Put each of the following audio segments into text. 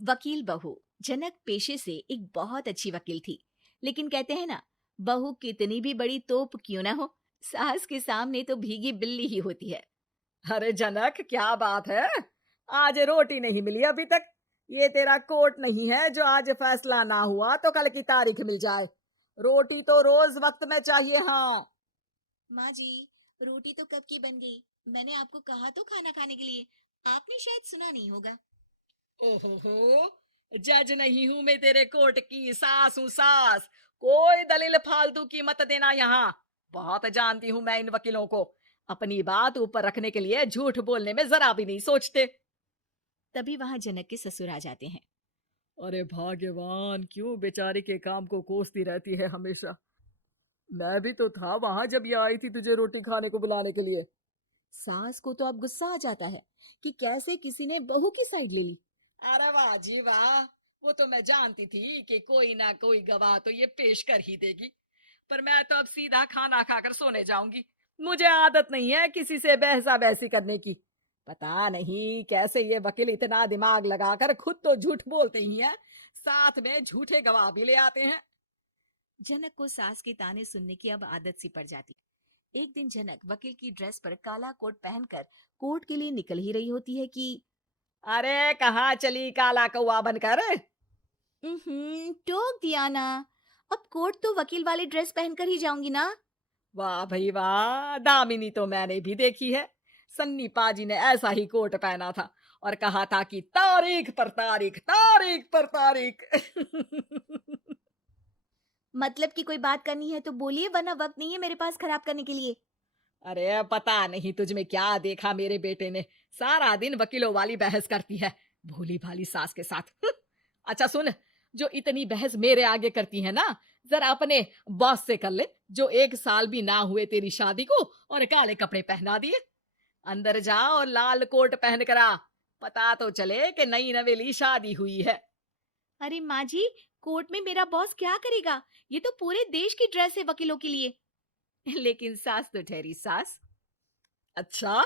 वकील बहू। जनक पेशे से एक बहुत अच्छी वकील थी, लेकिन कहते हैं ना, बहू कितनी भी बड़ी तोप क्यों ना हो, सास के सामने तो भीगी बिल्ली ही होती है। अरे जनक, क्या बात है? आज रोटी नहीं मिली अभी तक। ये तेरा कोर्ट नहीं है जो आज फैसला ना हुआ तो कल की तारीख मिल जाए। रोटी तो रोज वक्त में चाहिए। हाँ। माँ जी, रोटी तो कब की बन गई। मैंने आपको कहा तो खाना खाने के लिए, आपने शायद सुना नहीं होगा। ओहो, जज नहीं हूं मैं तेरे कोर्ट की, सास हूं सास। कोई दलील फालतू की मत देना यहाँ। बहुत जानती हूं मैं इन वकीलों को। अपनी बात ऊपर रखने के लिए झूठ बोलने में जरा भी नहीं सोचते। तभी वहां जनक के ससुर आ जाते हैं। अरे भाग्यवान, क्यों बेचारी के काम को कोसती रहती है हमेशा। मैं भी तो था वहां जब ये आई थी तुझे रोटी खाने को बुलाने के लिए। सास को तो अब गुस्सा आ जाता है कि कैसे किसी ने बहू की साइड ले ली। अरे वाह जी वाह। वो तो मैं जानती थी कि कोई ना कोई गवाह तो ये पेश कर ही देगी। पर मैं तो अब सीधा खाना खाकर सोने जाऊंगी। मुझे आदत नहीं है किसी से बहसा बहसी करने की। पता नहीं कैसे ये वकील इतना दिमाग लगाकर खुद तो झूठ बोलते ही हैं, साथ में झूठे गवाह भी ले आते हैं। जनक को सास के ताने सुनने की अब आदत सी पड़ जाती। एक दिन जनक वकील की ड्रेस पर काला कोट पहनकर कोर्ट के लिए निकल ही रही होती है कि अरे कहाँ चली काला कौवा बनकर? टोक दिया ना। अब कोर्ट तो वकील वाली ड्रेस पहनकर ही जाऊंगी ना। वाह भाई वाह, दामिनी तो मैंने भी देखी है। सन्नी पाजी ने ऐसा ही कोट पहना था और कहा था कि तारीख पर तारीख, तारीख पर तारीख। मतलब कि कोई बात करनी है तो बोलिए, वरना वक्त नहीं है मेरे पास खराब करने के लिए। अरे पता नहीं तुझ में क्या देखा मेरे बेटे ने, सारा दिन वकीलों वाली बहस करती है, भोली भाली सास के साथ। अच्छा सुन, जो इतनी बहस मेरे आगे करती है ना, जरा अपने बॉस से कर ले, जो 1 साल भी ना हुए तेरी शादी को और काले कपड़े पहना दिए। अंदर जा और लाल कोट पहन कर आ, पता तो चले कि नई नवेली शादी हुई है। अरे माँ जी, कोर्ट में मेरा बॉस क्या करेगा? ये तो पूरे देश की ड्रेस है वकीलों के लिए। लेकिन सास तो ठहरी सास। अच्छा,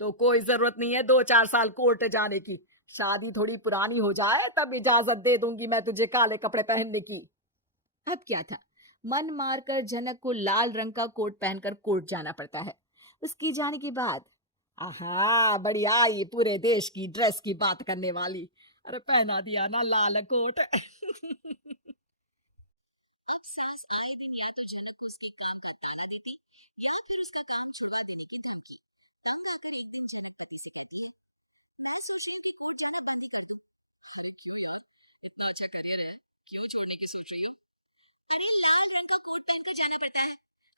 तो कोई जरूरत नहीं है 2-4 साल कोर्ट जाने की। शादी थोड़ी पुरानी हो जाए तब इजाजत दे दूंगी मैं तुझे काले कपड़े पहनने की। अब क्या था, मन मारकर जनक को लाल रंग का कोट पहनकर कोर्ट जाना पड़ता है। उसकी जाने के बाद आहा, बढ़िया, ये पूरे देश की ड्रेस की बात करने वाली। अरे पहना दिया ना लाल कोट।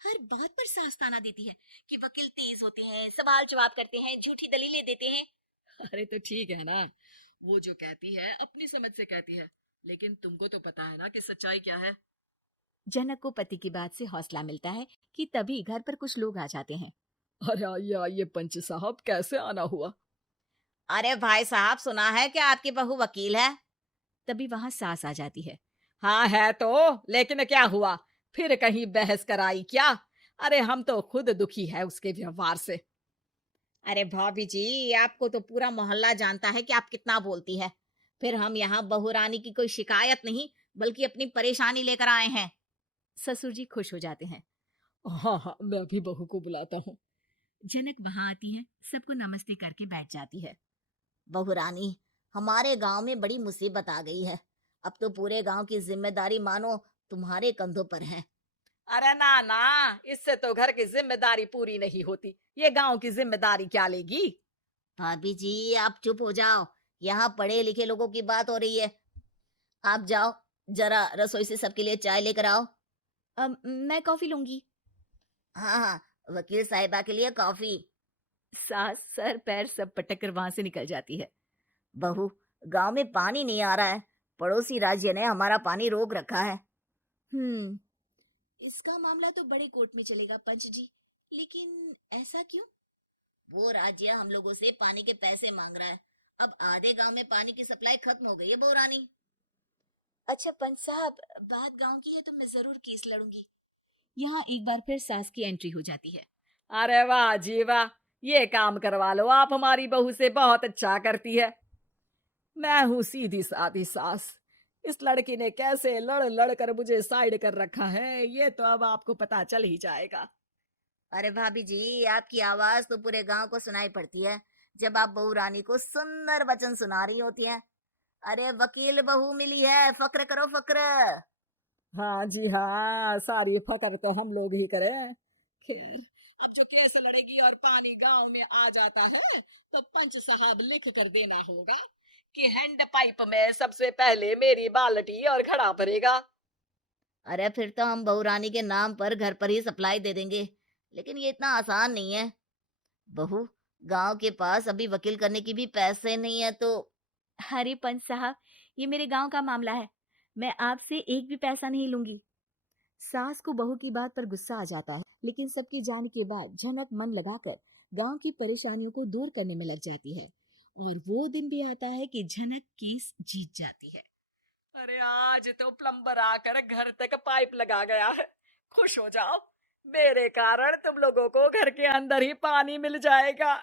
हर बात पर सास ताना देती है कि वकील तेज होते हैं, सवाल जवाब करते हैं, झूठी दलीलें देते हैं। अरे तो ठीक है ना, वो जो कहती है अपनी समझ से कहती है, लेकिन तुमको तो पता है ना कि सच्चाई क्या है। जनक को पति की बात से हौसला मिलता है कि तभी घर पर कुछ लोग आ जाते हैं। अरे आइए आइए पंच साहब, कैसे आना हुआ? अरे भाई साहब, सुना है कि आपकी बहू वकील है। तभी वहां सास आ जाती है। हाँ है तो, लेकिन क्या हुआ? फिर कहीं बहस कराई क्या? अरे हम तो खुद दुखी है उसके व्यवहार से। अरे भाभी जी, आपको तो पूरा मोहल्ला जानता है कि आप कितना बोलती है। फिर हम यहाँ बहू रानी की कोई शिकायत नहीं, बल्कि अपनी परेशानी लेकर आए हैं। ससुर जी खुश हो जाते हैं। हाँ हाँ, मैं भी बहू को बुलाता हूँ। जनक वहां आती है, सबको नमस्ते करके बैठ जाती है। बहू रानी, हमारे गांव में बड़ी मुसीबत आ गई है। अब तो पूरे गांव की जिम्मेदारी मानो तुम्हारे कंधों पर है। अरे ना ना, इससे तो घर की जिम्मेदारी पूरी नहीं होती, ये गांव की जिम्मेदारी क्या लेगी? भाभी जी, आप चुप हो जाओ। यहाँ पढ़े लिखे लोगों की बात हो रही है। आप जाओ, जरा रसोई से सबके लिए चाय लेकर आओ। मैं कॉफी लूंगी। हाँ हाँ, वकील साहिबा के लिए कॉफी। सास सर पैर सब पटक कर वहां से निकल जाती है। बहू, गांव में पानी नहीं आ रहा है। पड़ोसी राज्य ने हमारा पानी रोक रखा है। हम्म, इसका मामला तो बड़े कोर्ट में चलेगा पंच जी, लेकिन ऐसा क्यों? वो राज्य हम लोगों से पानी के पैसे मांग रहा है। अब आधे गांव में पानी की सप्लाई खत्म हो गई है बहुरानी। अच्छा पंच साहब, बात गांव की है तो मैं जरूर केस लड़ूंगी। यहाँ एक बार फिर सास की एंट्री हो जाती है। अरे वाह जी वाह, ये काम करवा लो आप हमारी बहू से, बहुत अच्छा करती है। मैं हूँ सीधी सादी सास। इस लड़की ने कैसे लड़ लड़ कर मुझे साइड कर रखा है, ये तो अब आपको पता चल ही जाएगा। अरे भाभी जी, आपकी आवाज तो पूरे गांव को सुनाई पड़ती है जब आप बहू रानी को सुंदर वचन सुना रही होती हैं। अरे वकील बहू मिली है, फक्र करो फक्र। हाँ जी हाँ, सारी फकर तो हम लोग ही करें। खैर, अब जो केस लड़ेगी और पानी गांव में आ जाता है, तो पंच साहब लिख कर देना होगा कि हैंड पाइप में सबसे पहले मेरी बाल्टी और घड़ा भरेगा। अरे फिर तो हम बहू रानी के नाम पर घर पर ही सप्लाई दे देंगे, लेकिन ये इतना आसान नहीं है। बहू, गांव के पास अभी वकील करने की भी पैसे नहीं है तो। अरे पंच साहब, ये मेरे गांव का मामला है। मैं आपसे एक भी पैसा नहीं लूंगी। सास को बहू की बात पर गुस्सा आ जाता है, लेकिन सबकी जाने के बाद झनक मन लगाकर गांव की परेशानियों को दूर करने में लग जाती है। और वो दिन भी आता है कि झनक केस जीत जाती है। अरे आज तो प्लम्बर आकर घर तक पाइप लगा गया है। खुश हो जाओ, मेरे कारण तुम लोगों को घर के अंदर ही पानी मिल जाएगा।